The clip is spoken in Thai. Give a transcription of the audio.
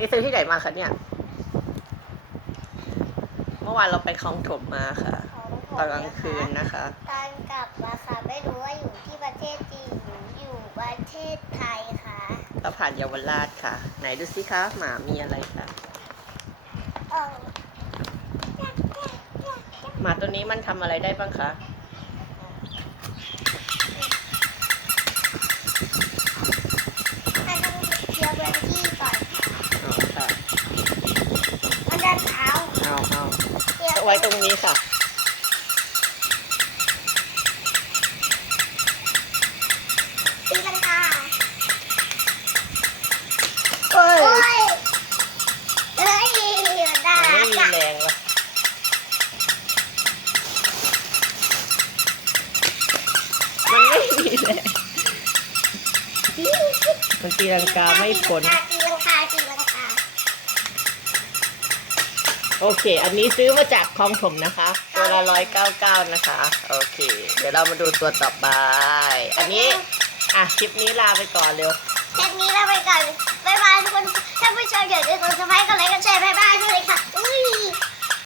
นี่ซื้อที่ไหนมาคะเนี่ย เมื่อวานเราไปคลองถมมาค่ะ ตอนกลางคืนนะคะ ตอนกลับมาค่ะ ไม่รู้ว่าอยู่ที่ประเทศจีนหรืออยู่ประเทศไทยค่ะเราผ่านเยาวราชค่ะ ไหนดูสิคะหมามีอะไรคะเออหมาตัวนี้มันทำอะไรได้บ้างคะให้ต้องเคลียร์พื้นที่ก่อนอ๋อค่ะ มันจะเท้า เอาเอา เคลียร์ ไว้ตรงนี้ค่ะ ตีลังกาเอ้ยโอ้ยเฮ้ยน่ามันรัไม่กมีอะแรงวะมันไม่มีแรงมันตีลังกาไม่พ้น ตีลังกาตีลังกา โอเค อันนี้ซื้อมาจากคลองผมนะคะ ตัวละร้อยเก้าเก้านะคะ โอเค เดี๋ยวเรามาดูตัวต่อไป อันนี้ อะ คลิปนี้ลาไปก่อนเร็ว คลิปนี้ลาไปก่อน